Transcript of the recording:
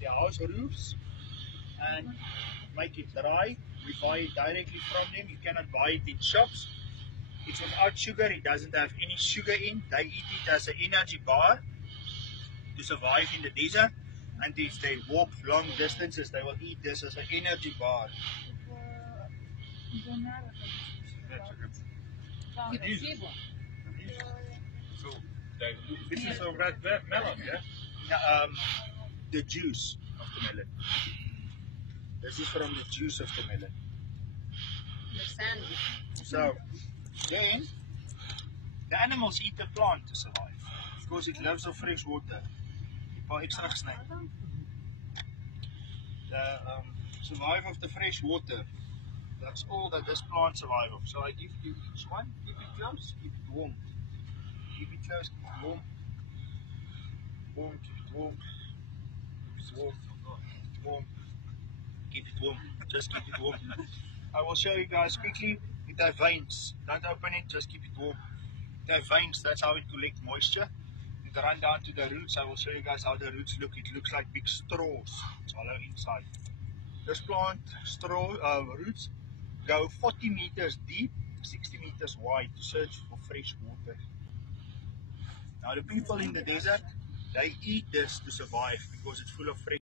their house roofs and make it dry. We buy it directly from them. You cannot buy it in shops. It's without sugar. It doesn't have any sugar in. They eat it as an energy bar to survive in the desert. And if they walk long distances, they will eat this as an energy bar. So, this is a red melon, yeah? The juice of the melon. This is from the juice of the melon. So, then, the animals eat the plant to survive because it lives on fresh water. Extra gesnyd. The survival of the fresh water. That's all that this plant survives of. So I give you each one. Keep it close. Keep it warm. Keep it close. Keep it warm. Warm. Keep it warm. Keep it warm. Keep it warm. Keep it warm. Just keep it warm. I will show you guys quickly. It has veins. Don't open it. Just keep it warm. It has veins. That's how it collects moisture. It run down to the roots. I will show you guys how the roots look. It looks like big straws. It's hollow inside. This plant roots go 40 meters deep, 60 meters wide to search for fresh water. Now the people in the desert, they eat this to survive because it's full of fresh